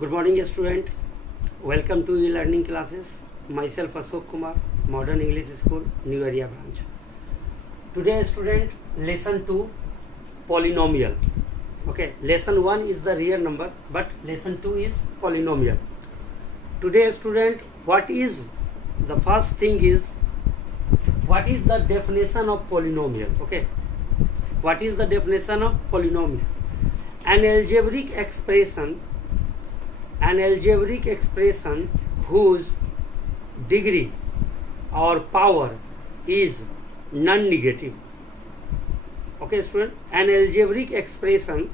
Good morning, student. Welcome to e-learning classes. Myself Ashok Kumar, Modern English School, New Area Branch. Today, student, lesson 2, polynomial. Okay, lesson 1 is the real number, but lesson 2 is polynomial. Today, student, what is the first thing is what is the definition of polynomial? Okay, what is the definition of polynomial? An algebraic expression whose degree or power is non-negative. Okay, student, an algebraic expression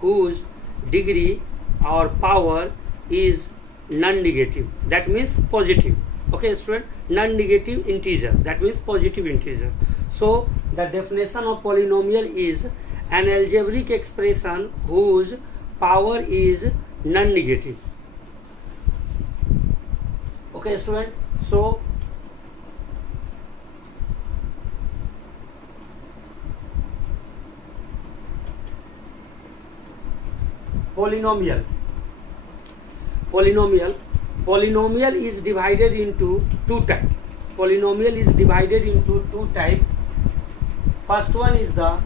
whose degree or power is non-negative, that means positive. Okay, student, non-negative integer, that means positive integer. So the definition of polynomial is an algebraic expression whose power is non-negative. Okay, student, so polynomial is divided into two types. Polynomial is divided into two types. First one is the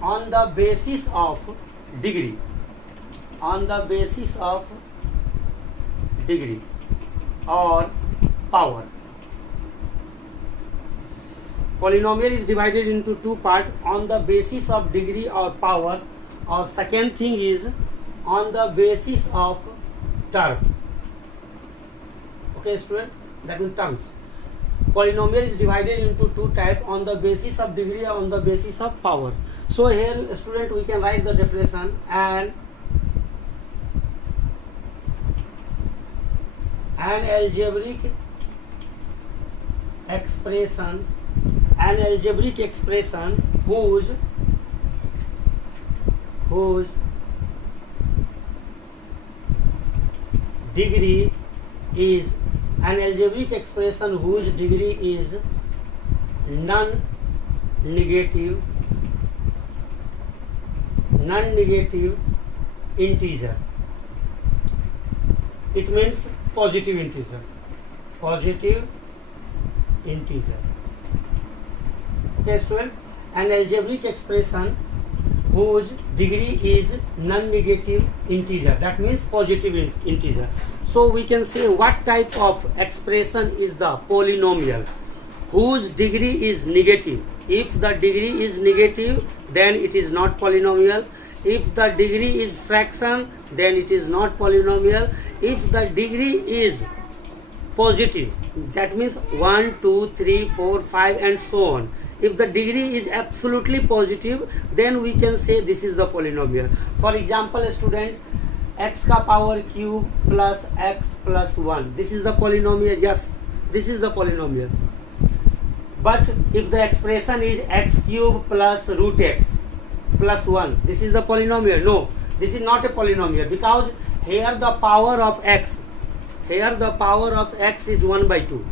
on the basis of degree. On the basis of degree or power. Polynomial is divided into two parts, on the basis of degree or power, or second thing is on the basis of term. Okay, student, that means terms. Polynomial is divided into two types, on the basis of degree or on the basis of power. So here, student, we can write the definition: an algebraic expression whose degree is non-negative integer. It means positive integer. Okay, student, an algebraic expression whose degree is non-negative integer, that means positive integer. So we can say what type of expression is the polynomial whose degree is negative. If the degree is negative, then it is not polynomial. If the degree is fraction, then it is not polynomial. If the degree is positive, that means 1, 2, 3, 4, 5 and so on. If the degree is absolutely positive, then we can say this is the polynomial. For example, student, x ka power cube plus x plus 1. This is the polynomial. Yes, this is the polynomial. But if the expression is x cube plus root x plus 1, this is the polynomial. No, this is not a polynomial, because here the power of x is 1 by 2.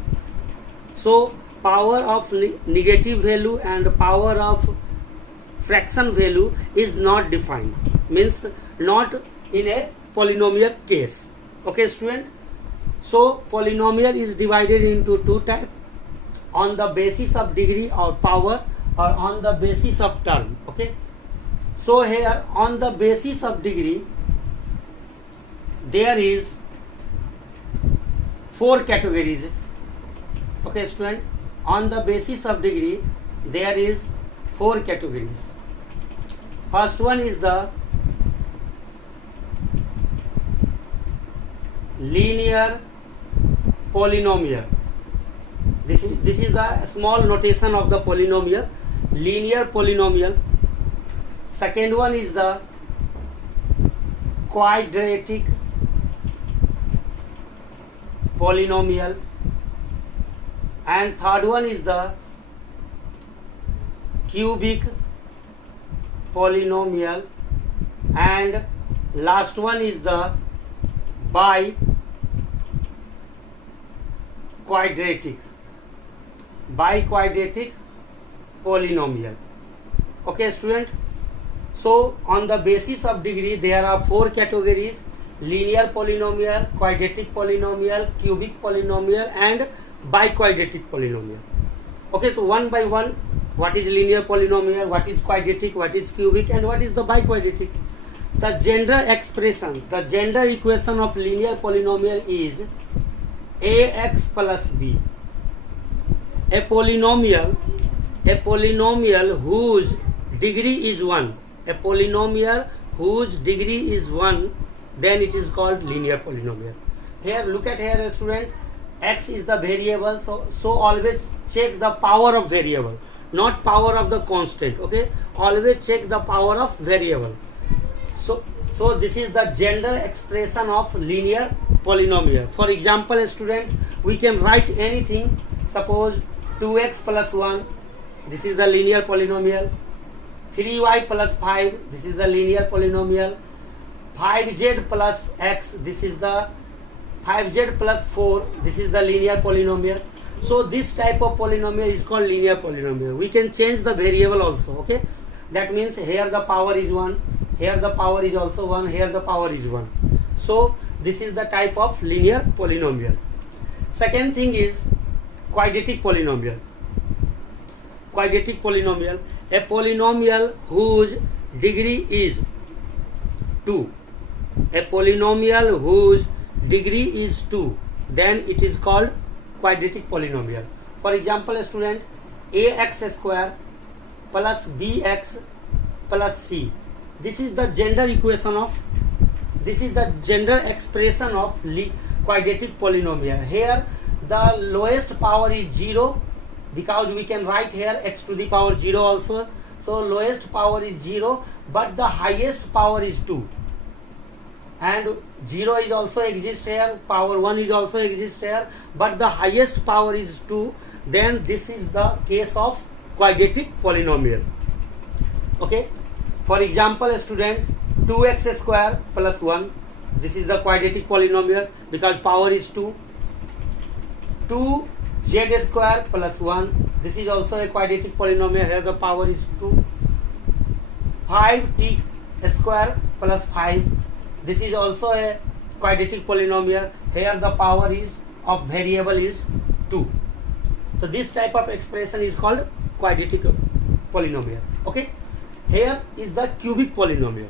So power of negative value and power of fraction value is not defined, means not in a polynomial case. Okay, student, so polynomial is divided into two types, on the basis of degree or power, or on the basis of term. Okay, so here on the basis of degree there is 4 categories. Okay, student, on the basis of degree there is 4 categories. First one is the linear polynomial. This is the small notation of the polynomial, linear polynomial. Second one is the quadratic polynomial, and third one is the cubic polynomial, and last one is the biquadratic polynomial. Okay, student, So on the basis of degree there are 4 categories: linear polynomial, quadratic polynomial, cubic polynomial and biquadratic polynomial. Okay, so one by one, what is linear polynomial, what is quadratic, what is cubic and what is the biquadratic. The general expression, the general equation of linear polynomial is ax plus b. A polynomial whose degree is 1, a polynomial whose degree is 1, then it is called linear polynomial. Here, look at here, student, x is the variable, so always check the power of variable, not power of the constant. Okay, always check the power of variable. So this is the general expression of linear polynomial. For example, student, we can write anything. Suppose 2x plus 1, this is the linear polynomial. 3y plus 5, this is the linear polynomial. 5z plus x, this is the 5z plus 4, this is the linear polynomial. So this type of polynomial is called linear polynomial. We can change the variable also. Okay, that means here the power is 1, here the power is also 1, here the power is 1. So this is the type of linear polynomial. Second thing is quadratic polynomial. Quadratic polynomial, a polynomial whose degree is 2. A polynomial whose degree is 2, then it is called quadratic polynomial. For example, student, ax square plus bx plus c. This is the general equation of, this is the general expression of quadratic polynomial. Here the lowest power is 0, because we can write here x to the power 0 also. So lowest power is 0, but the highest power is 2. And 0 is also exist here, power 1 is also exist here, but the highest power is 2. Then this is the case of quadratic polynomial. Okay. For example, student, 2x square plus 1, this is the quadratic polynomial because power is 2. 2z square plus 1, this is also a quadratic polynomial, here the power is 2. 5t square plus 5, this is also a quadratic polynomial, here the power is of variable is 2. So this type of expression is called quadratic polynomial. Okay, here is the cubic polynomial.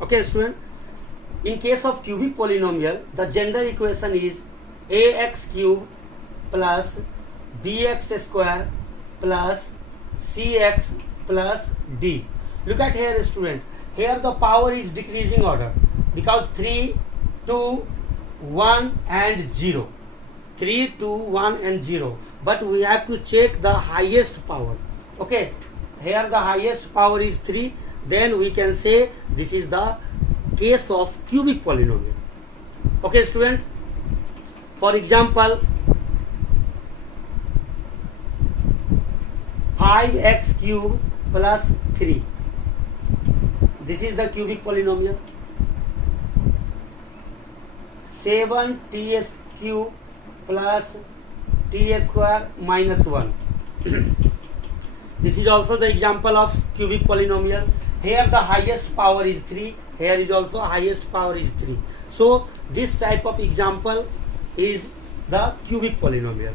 Okay, student, in case of cubic polynomial, the general equation is ax cube plus bx square plus cx plus d. Look at here, student, here the power is decreasing order because 3, 2, 1 and 0. 3, 2, 1 and 0. But we have to check the highest power. Okay, here the highest power is 3. Then we can say this is the case of cubic polynomial. Okay, student. For example, 5x cube plus 3. This is the cubic polynomial. 7t cube plus t square minus 1. This is also the example of cubic polynomial. Here the highest power is 3. Here is also highest power is 3. So this type of example is the cubic polynomial.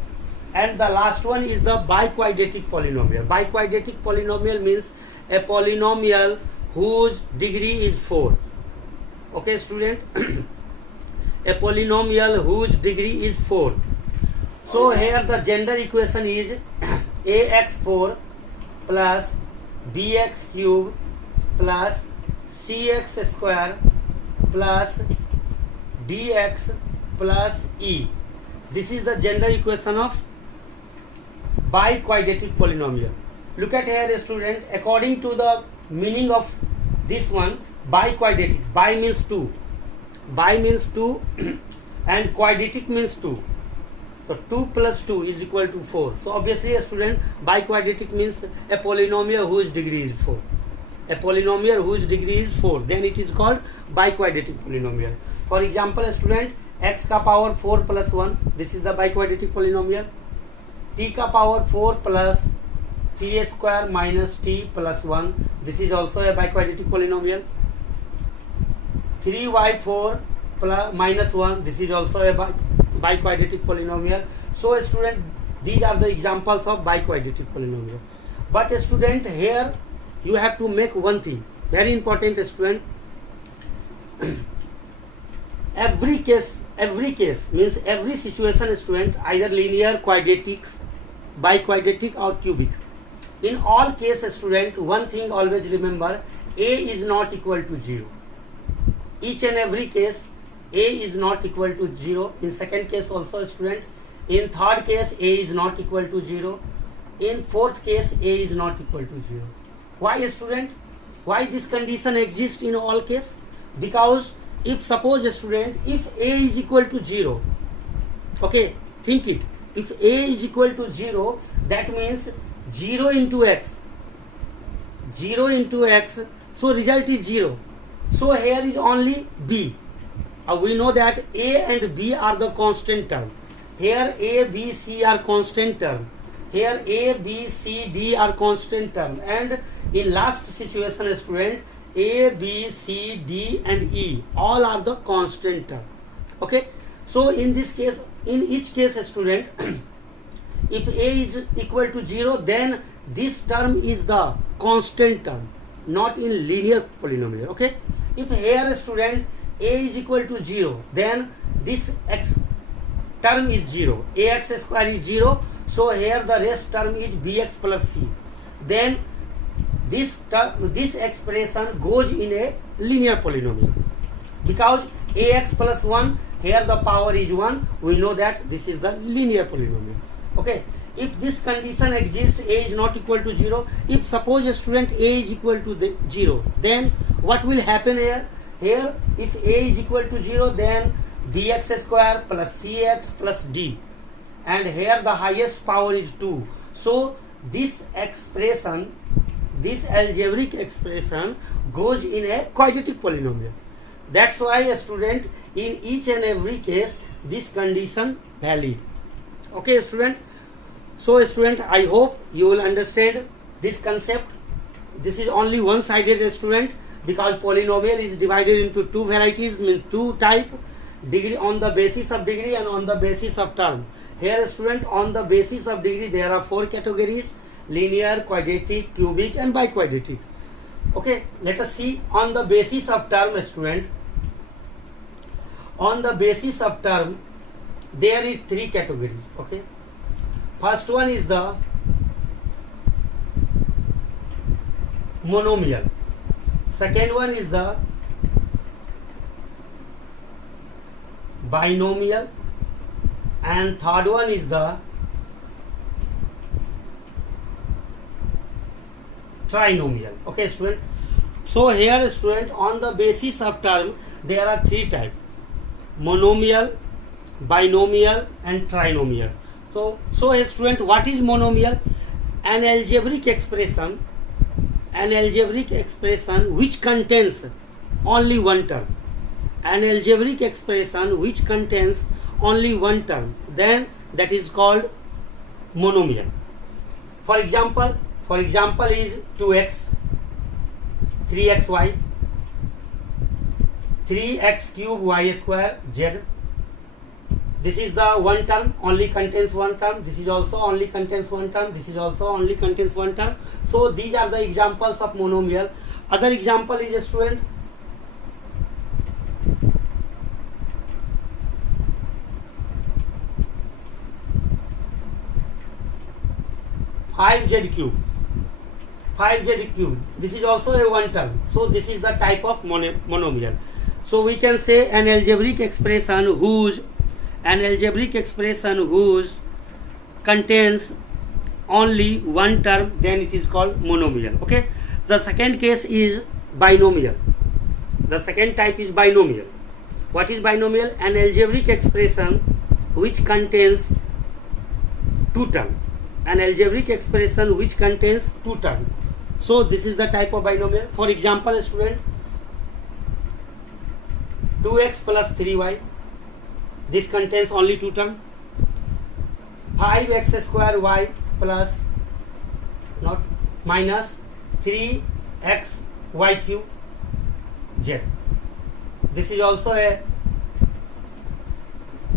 And the last one is the biquadratic polynomial. Biquadratic polynomial means a polynomial whose degree is 4. Okay, student. A polynomial whose degree is 4. So here the general equation is ax4 plus bx cube plus cx square plus dx plus e. This is the general equation of biquadratic polynomial. Look at here, student, according to the meaning of this one, biquadratic, bi means 2, bi means 2 and quadratic means 2. So 2 plus 2 is equal to 4. So obviously, a student, biquadratic means a polynomial whose degree is 4. A polynomial whose degree is 4, then it is called biquadratic polynomial. For example, a student, x ka power 4 plus 1, this is the biquadratic polynomial. T ka power 4 plus 3a square minus t plus 1, this is also a biquadratic polynomial. 3y4 plus minus 1, this is also a biquadratic polynomial. So student, these are the examples of biquadratic polynomial. But student, here you have to make one thing very important, student. every case means every situation, student, either linear, quadratic, biquadratic or cubic. In all cases, student, one thing always remember, a is not equal to 0. Each and every case a is not equal to 0. In second case also, student. In third case a is not equal to 0. In fourth case a is not equal to 0. Why, student? Why this condition exists in all case? Because if suppose, student, if a is equal to 0, okay, think it, if a is equal to 0, that means 0 into x, so result is 0. So here is only b. We know that a and b are the constant term. Here a, b, c are constant term. Here a, b, c, d are constant term. And in last situation, student, a, b, c, d and e all are the constant term. Okay. So in this case, in each case, student, if a is equal to 0, then this term is the constant term, not in linear polynomial. Okay. If here, student, a is equal to 0, then this x term is 0, ax square is 0, so here the rest term is bx plus c. Then this expression goes in a linear polynomial, because ax plus 1, here the power is 1, we know that this is the linear polynomial. Okay. If this condition exists, a is not equal to 0, if suppose a student a is equal to 0, then what will happen here? Here, if a is equal to 0, then bx square plus cx plus d, and here the highest power is 2. So this expression, this algebraic expression goes in a quadratic polynomial. That's why, a student, in each and every case this condition valid. Okay, student. So student, I hope you will understand this concept. This is only one-sided, student, because polynomial is divided into two varieties, means two type, degree on the basis of degree and on the basis of term. Here, student, on the basis of degree there are 4 categories: linear, quadratic, cubic and biquadratic. Okay, let us see on the basis of term, student. On the basis of term there is 3 categories. Okay. First one is the monomial. Second one is the binomial. And third one is the trinomial. Okay, student. So here, student, on the basis of term there are 3 types: monomial, binomial and trinomial. So student, what is monomial? An algebraic expression which contains only one term. An algebraic expression which contains only one term, then that is called monomial. For example is 2x, 3xy, 3x cube y square z. This is the one term, only contains one term. This is also only contains one term. This is also only contains one term. So these are the examples of monomial. Other example is, a student, five z cube. This is also a one term. So this is the type of monomial. So we can say an algebraic expression whose contains only one term, then it is called monomial. Okay. The second case is binomial. The second type is binomial. What is binomial? An algebraic expression which contains two terms. An algebraic expression which contains two terms. So this is the type of binomial. For example, student, 2x plus 3y. This contains only two terms. 5x square y plus not minus 3x y cube z. This is also a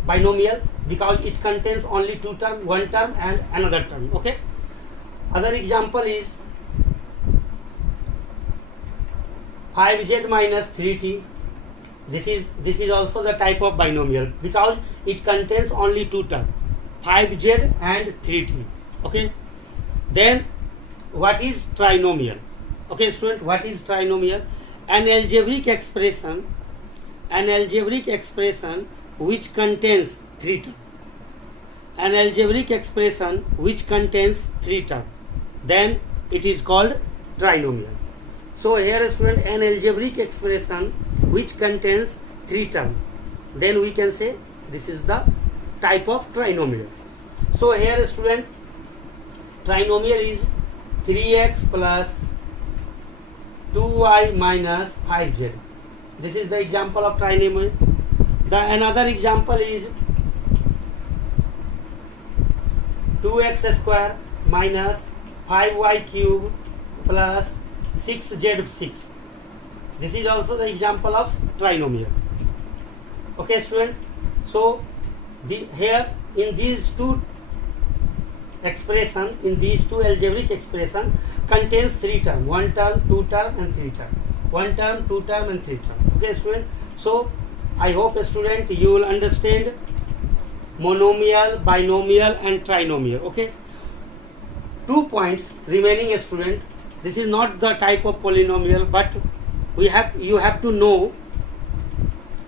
binomial because it contains only two terms, one term and another term. Okay. Other example is 5z minus 3t. This is also the type of binomial because it contains only two terms, 5z and 3t. Okay. Then what is trinomial? Okay, student, what is trinomial? An algebraic expression which contains three terms. An algebraic expression which contains three terms, then it is called trinomial. So here, student, an algebraic expression which contains three terms, then we can say this is the type of trinomial. So here, student, trinomial is 3x plus 2y minus 5z. This is the example of trinomial. Another example is 2x square minus 5y cube plus 6z6. This is also the example of trinomial. Okay, student. So here in these two expression, in these two algebraic expression contains three terms, one term, two term and three term, one term, two term and three term. Okay, student. So I hope, student, you will understand monomial, binomial and trinomial. Okay. 2 points remaining, student. This is not the type of polynomial, but you have to know.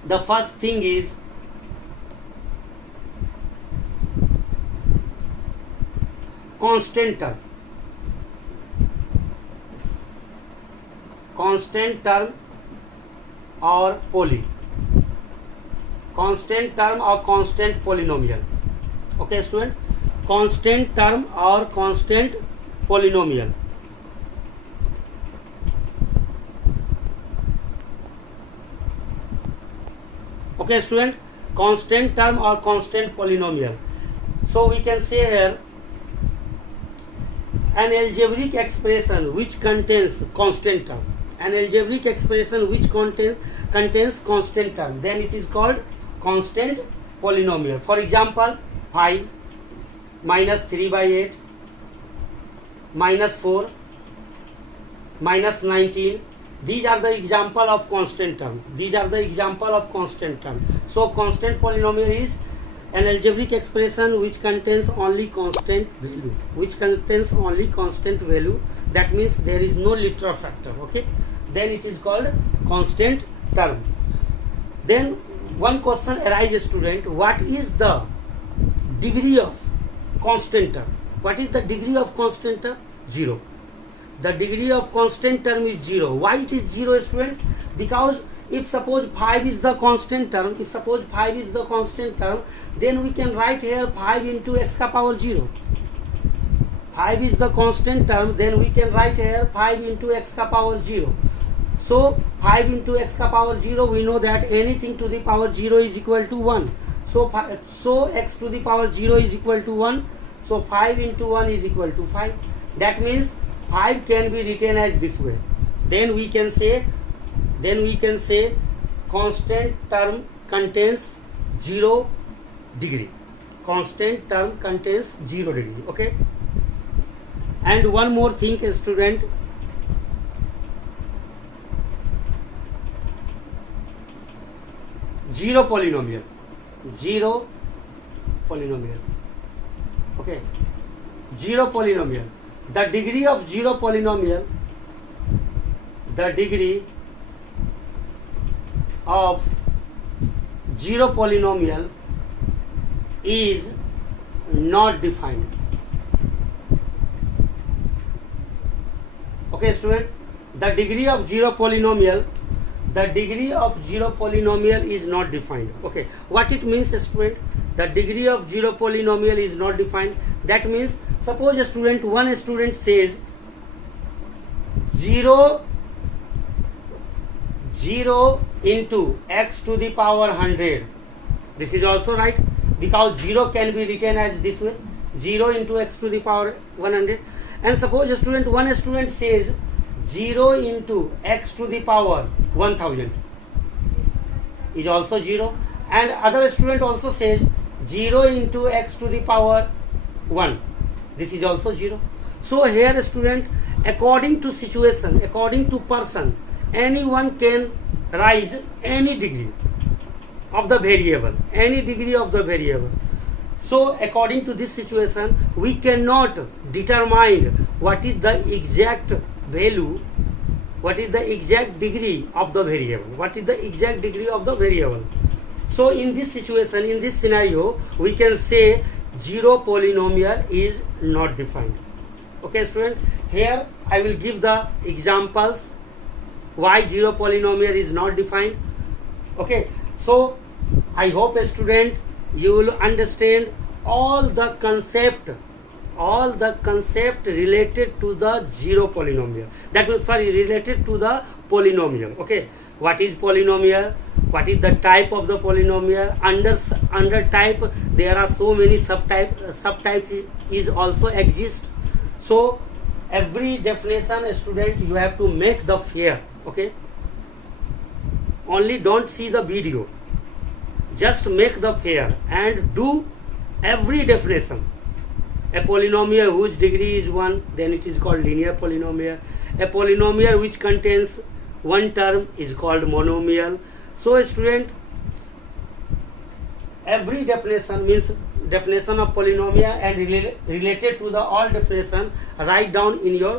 The first thing is constant term. Constant term or poly. Constant term or constant polynomial. Okay, student. Constant term or constant polynomial. Okay, student. Constant term or constant polynomial. So we can say here an algebraic expression which contains constant term. An algebraic expression which contains constant term, then it is called constant polynomial. For example, 5 minus 3 by 8 minus 4 minus 19. These are the example of constant term. These are the example of constant term. So constant polynomial is an algebraic expression which contains only constant value. Which contains only constant value. That means there is no literal factor. Okay. Then it is called constant term. Then one question arises, student. What is the degree of constant term? What is the degree of constant term? 0. The degree of constant term is 0. Why it is 0, student? Because if suppose 5 is the constant term, then we can write here 5 into x ka power 0. 5 is the constant term, then we can write here 5 into x ka power 0. So 5 into x ka power 0, we know that anything to the power 0 is equal to 1. So x to the power 0 is equal to 1. So 5 into 1 is equal to 5. That means 5 can be written as this way. Then we can say constant term contains 0 degree. Constant term contains 0 degree. Okay. And one more thing, student. Zero polynomial. Okay. Zero polynomial. The degree of zero polynomial. The degree of zero polynomial is not defined. Okay, student. The degree of zero polynomial. The degree of zero polynomial is not defined. Okay. What it means, student? The degree of zero polynomial is not defined. That means, suppose a student, one student says 0 into x to the power 100. This is also right because 0 can be written as this way, 0 into x to the power 100. And suppose student, one student says 0 into x to the power 1000 is also 0, and other student also says 0 into x to the power 1, this is also 0. So here student, according to situation, according to person, anyone can rise any degree of the variable, any degree of the variable. So according to this situation, we cannot determine what is the exact value, what is the exact degree of the variable, what is the exact degree of the variable. So in this situation, in this scenario, we can say 0 polynomial is not defined. Okay student, here I will give the examples why 0 polynomial is not defined. Okay, so I hope a student you will understand all the concept related to the 0 polynomial, that means related to the polynomial. Okay, what is polynomial, what is the type of the polynomial, under type there are so many subtypes is also exist. So every definition student you have to make the fair. Okay, only don't see the video, just make the pair and do every definition. A polynomial whose degree is 1, then it is called linear polynomial. A polynomial which contains one term is called monomial. So student, every definition means definition of polynomial and related to the all definition, write down in your